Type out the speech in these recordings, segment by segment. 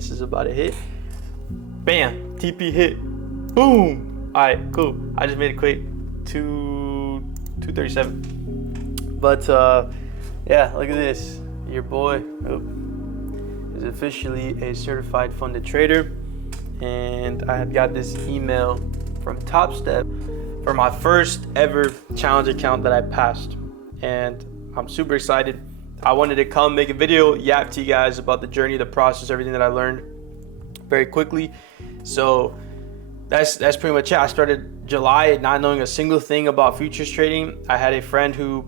this is about to hit. Bam, TP hit. Boom. All right, cool. I just made it quick. 237. But yeah, look at this. Your boy is officially a certified funded trader, and I had got this email from Topstep for my first ever challenge account that I passed, and I'm super excited. I wanted to come make a video, yap to you guys about the journey, the process, everything that I learned very quickly. So that's pretty much it. I started July not knowing a single thing about futures trading. I had a friend who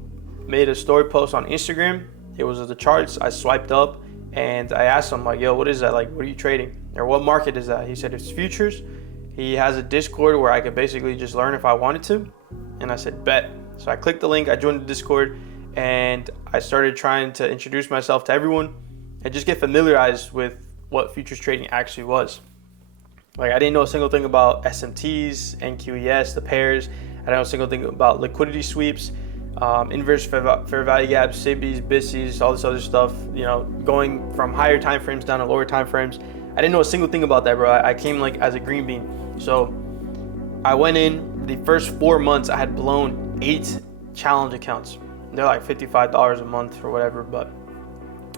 made a story post on Instagram. It was the charts. I swiped up and I asked him, like, yo, what is that? Like, what are you trading? Or what market is that? He said it's futures. He has a Discord where I could basically just learn if I wanted to. And I said, bet. So I clicked the link, I joined the Discord, and I started trying to introduce myself to everyone and just get familiarized with what futures trading actually was. Like, I didn't know a single thing about SMTs, NQES, the pairs. I didn't know a single thing about liquidity sweeps, inverse fair value gaps, SIBIs, BISIs, all this other stuff, you know, going from higher time frames down to lower time frames. I didn't know a single thing about that, bro. I came like as a green bean. So I went in, the first 4 months I had blown 8 challenge accounts. They're like $55 a month or whatever, but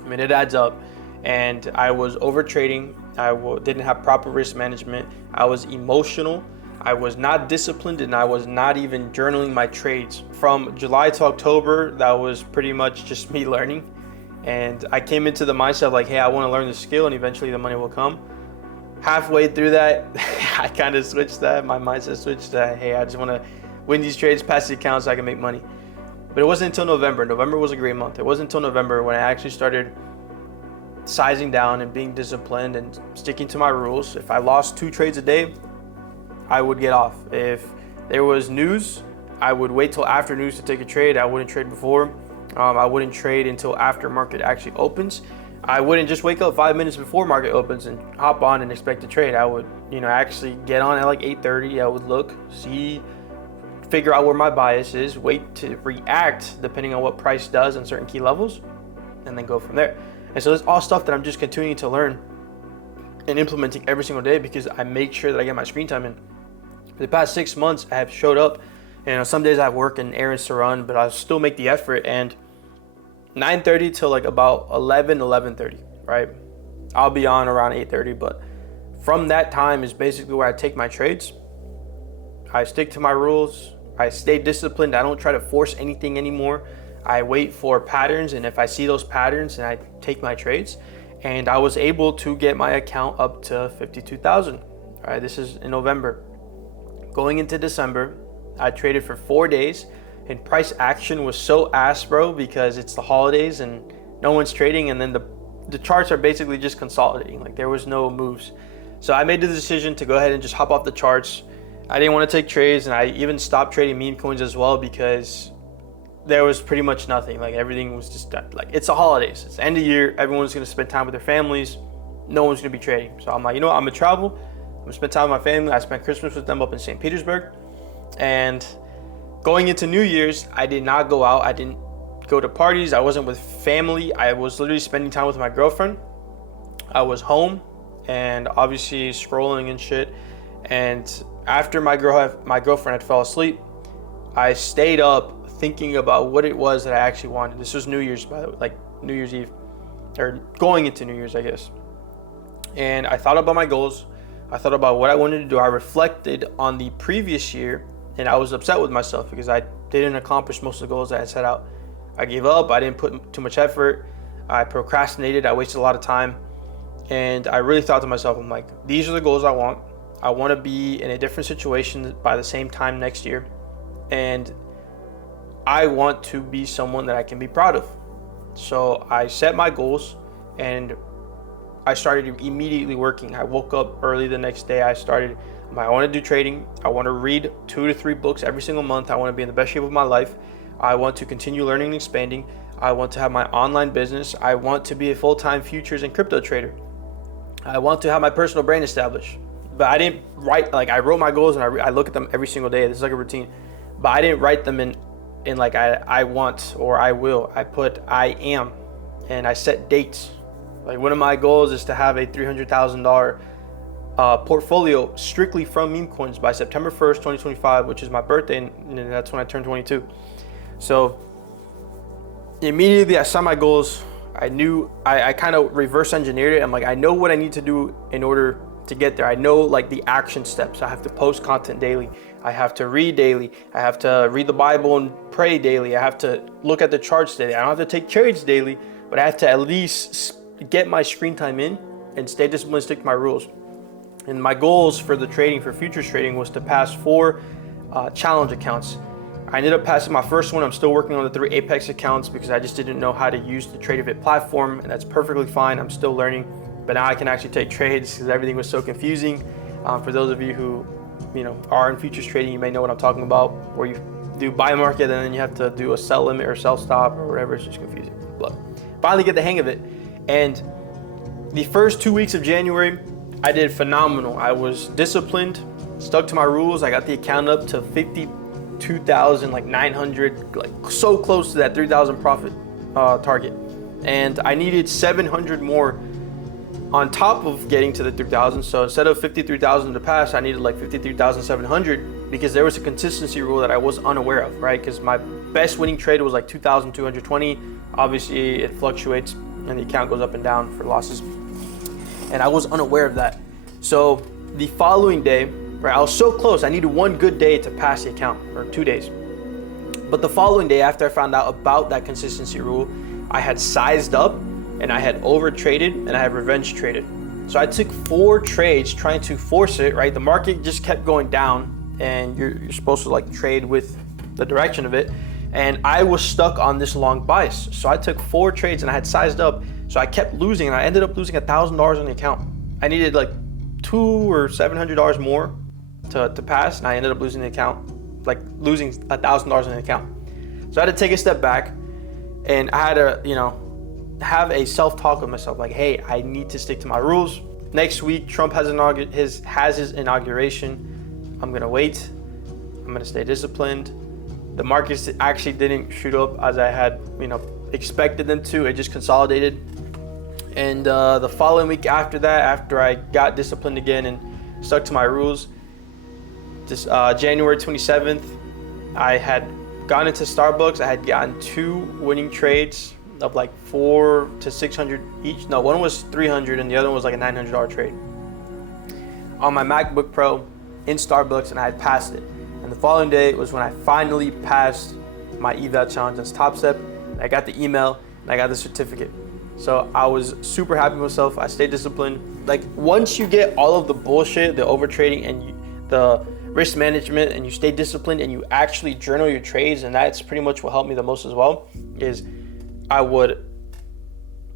I mean, it adds up. And I was over trading. Didn't have proper risk management. I was emotional. I was not disciplined, and I was not even journaling my trades. From July to October, that was pretty much just me learning. And I came into the mindset of like, hey, I want to learn the skill and eventually the money will come. Halfway through that, I kind of switched that. My mindset switched that, hey, I just want to win these trades, pass the account so I can make money. But it wasn't until November. November was a great month. It wasn't until November when I actually started sizing down and being disciplined and sticking to my rules. If I lost 2 trades a day, I would get off. If there was news, I would wait till after news to take a trade. I wouldn't trade before. I wouldn't trade until after market actually opens. I wouldn't just wake up 5 minutes before market opens and hop on and expect to trade. I would, actually get on at like 8:30. I would look, see, figure out where my bias is, wait to react depending on what price does on certain key levels, and then go from there. And so it's all stuff that I'm just continuing to learn and implementing every single day because I make sure that I get my screen time in. For the past 6 months, I have showed up. Some days I have work and errands to run, but I still make the effort. And 9:30 till like about 11:30, right? I'll be on around 8:30, but from that time is basically where I take my trades. I stick to my rules. I stay disciplined. I don't try to force anything anymore. I wait for patterns, and if I see those patterns, then I take my trades. And I was able to get my account up to 52,000. All right, this is in November. Going into December, I traded for 4 days, and price action was so ass, bro, because it's the holidays and no one's trading, and then the charts are basically just consolidating. Like, there was no moves. So I made the decision to go ahead and just hop off the charts. I didn't want to take trades, and I even stopped trading meme coins as well because there was pretty much nothing. Like, everything was just done. Like, it's the holidays. It's the end of the year. Everyone's going to spend time with their families. No one's going to be trading. So I'm like, you know what? I'm going to travel. I'm going to spend time with my family. I spent Christmas with them up in St. Petersburg. And going into New Year's, I did not go out. I didn't go to parties. I wasn't with family. I was literally spending time with my girlfriend. I was home and obviously scrolling and shit. And after my girlfriend had fell asleep, I stayed up thinking about what it was that I actually wanted. This was New Year's, by the way, like New Year's Eve, or going into New Year's, I guess. And I thought about my goals. I thought about what I wanted to do. I reflected on the previous year, and I was upset with myself because I didn't accomplish most of the goals that I set out. I gave up. I didn't put too much effort. I procrastinated. I wasted a lot of time. And I really thought to myself, I'm like, these are the goals I want. I want to be in a different situation by the same time next year. And I want to be someone that I can be proud of. So I set my goals and I started immediately working. I woke up early the next day. I want to do trading. I want to read 2 to 3 books every single month. I want to be in the best shape of my life. I want to continue learning and expanding. I want to have my online business. I want to be a full-time futures and crypto trader. I want to have my personal brand established. But I didn't write, like, I wrote my goals and I look at them every single day. This is like a routine. But I didn't write them in like I want or I will. I put I am, and I set dates. Like, one of my goals is to have a $300,000 portfolio strictly from meme coins by September 1st, 2025, which is my birthday, and that's when I turned 22. So immediately I saw my goals. I knew I kind of reverse engineered it. I'm like, I know what I need to do in order to get there. I know like the action steps. I have to post content daily. I have to read daily. I have to read the Bible and pray daily. I have to look at the charts daily. I don't have to take trades daily, but I have to at least get my screen time in and stay disciplined, stick to my rules. And my goals for the trading, for futures trading, was to pass 4 challenge accounts. I ended up passing my first one. I'm still working on the 3 Apex accounts because I just didn't know how to use the Tradevit platform, and that's perfectly fine. I'm still learning, but now I can actually take trades because everything was so confusing. For those of you who are in futures trading, you may know what I'm talking about, where you do buy market and then you have to do a sell limit or sell stop or whatever. It's just confusing, but finally get the hang of it. And the first 2 weeks of January, I did phenomenal. I was disciplined, stuck to my rules. I got the account up to 52,900, like so close to that 3,000 profit target. And I needed 700 more on top of getting to the 3,000. So instead of 53,000 to pass, I needed like 53,700 because there was a consistency rule that I was unaware of, right? Because my best winning trade was like 2,220. Obviously it fluctuates and the account goes up and down for losses. And I was unaware of that. So the following day, right, I was so close. I needed 1 good day to pass the account, or 2 days. But the following day, after I found out about that consistency rule, I had sized up and I had over traded and I had revenge traded. So I took 4 trades trying to force it, right? The market just kept going down and you're supposed to like trade with the direction of it. And I was stuck on this long bias. So I took 4 trades and I had sized up. So I kept losing and I ended up losing $1,000 on the account. I needed like $200 or $700 more to pass, and I ended up losing the account, like losing $1,000 in the account. So I had to take a step back, and I had to, have a self-talk with myself, like, hey, I need to stick to my rules. Next week, Trump has his inauguration. I'm gonna wait. I'm gonna stay disciplined. The markets actually didn't shoot up as I had, expected them to. It just consolidated. And the following week after that, after I got disciplined again and stuck to my rules, just January 27th, I had gone into Starbucks. I had gotten 2 winning trades of like 400 to 600 each. No, one was 300 and the other one was like a $900 trade on my MacBook Pro in Starbucks, and I had passed it. And the following day was when I finally passed my eval challenge on Topstep. I got the email and I got the certificate. So I was super happy with myself. I stayed disciplined. Like, once you get all of the bullshit, the over trading and the risk management, and you stay disciplined and you actually journal your trades, and that's pretty much what helped me the most as well, is I would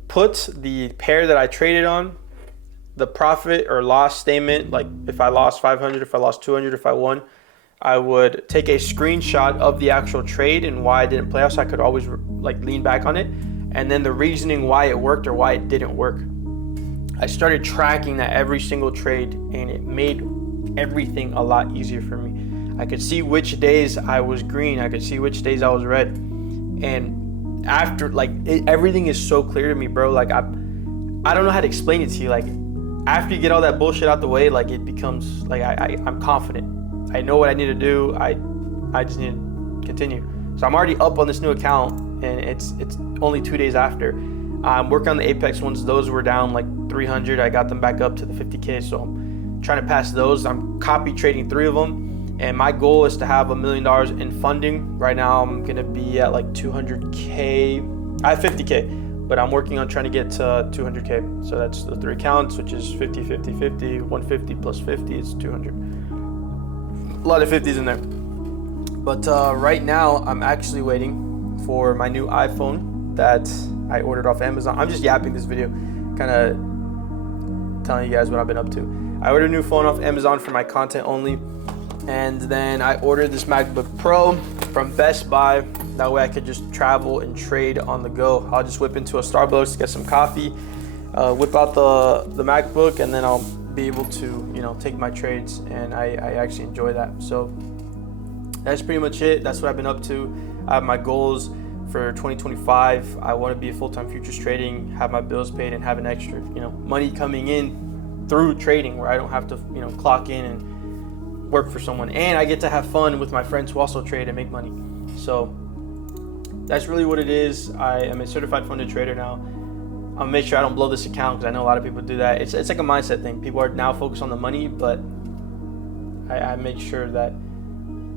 put the pair that I traded on, the profit or loss statement, like if I lost 500, if I lost 200, if I won, I would take a screenshot of the actual trade and why it didn't play out, so I could always like lean back on it, and then the reasoning why it worked or why it didn't work. I started tracking that every single trade, and it made everything a lot easier for me. I could see which days I was green, I could see which days I was red, and after everything is so clear to me, bro. Like I don't know how to explain it to you. Like, after you get all that bullshit out the way, like it becomes like I'm confident. I know what I need to do. I just need to continue. So I'm already up on this new account, and it's only 2 days after. I'm working on the Apex ones. Those were down like 300. I got them back up to the 50K. So I'm trying to pass those. I'm copy trading 3 of them, and my goal is to have $1 million in funding. Right now I'm gonna be at like 200K. I have 50K, but I'm working on trying to get to 200K. So that's the 3 accounts, which is 50, 50, 50, 150 plus 50 is 200. A lot of 50s in there. But right now I'm actually waiting for my new iPhone that I ordered off Amazon. I'm just yapping this video, kind of telling you guys what I've been up to. I ordered a new phone off Amazon for my content only, and then I ordered this MacBook Pro from Best Buy. That way I could just travel and trade on the go. I'll just whip into a Starbucks, get some coffee, whip out the MacBook, and then I'll be able to take my trades, and I actually enjoy that. So that's pretty much it. That's what I've been up to. I have my goals for 2025, I want to be a full-time futures trading, have my bills paid, and have an extra, money coming in through trading where I don't have to, clock in and work for someone. And I get to have fun with my friends who also trade and make money. So that's really what it is. I am a certified funded trader now. I'm gonna make sure I don't blow this account because I know a lot of people do that. It's like a mindset thing. People are now focused on the money, but I make sure that,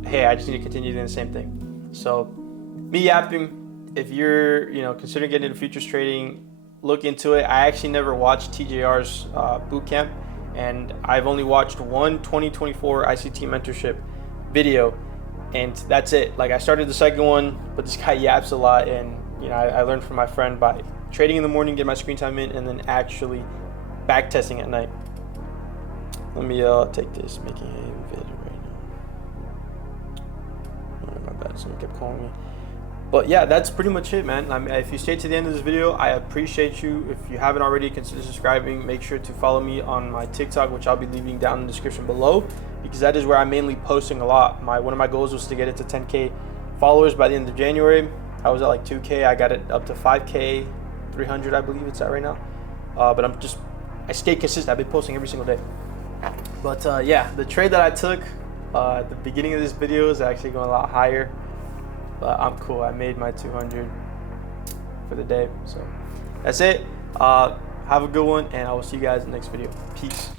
hey, I just need to continue doing the same thing. So me yapping, if you're considering getting into futures trading, look into it. I actually never watched TJR's boot camp, and I've only watched one 2024 ICT mentorship video, and that's it. Like, I started the second one, but this guy yaps a lot, and I learned from my friend by trading in the morning, get my screen time in, and then actually back testing at night. Let me take this, making a video right now. Oh, my bad, someone kept calling me. But yeah, that's pretty much it, man. If you stayed to the end of this video, I appreciate you. If you haven't already, consider subscribing. Make sure to follow me on my TikTok, which I'll be leaving down in the description below, because that is where I'm mainly posting a lot. One of my goals was to get it to 10K followers by the end of January. I was at like 2K. I got it up to 5K, 300, I believe it's at right now. But I stay consistent. I've been posting every single day. But yeah, the trade that I took at the beginning of this video is actually going a lot higher. But I'm cool. I made my 200 for the day. So that's it. Have a good one, and I will see you guys in the next video. Peace.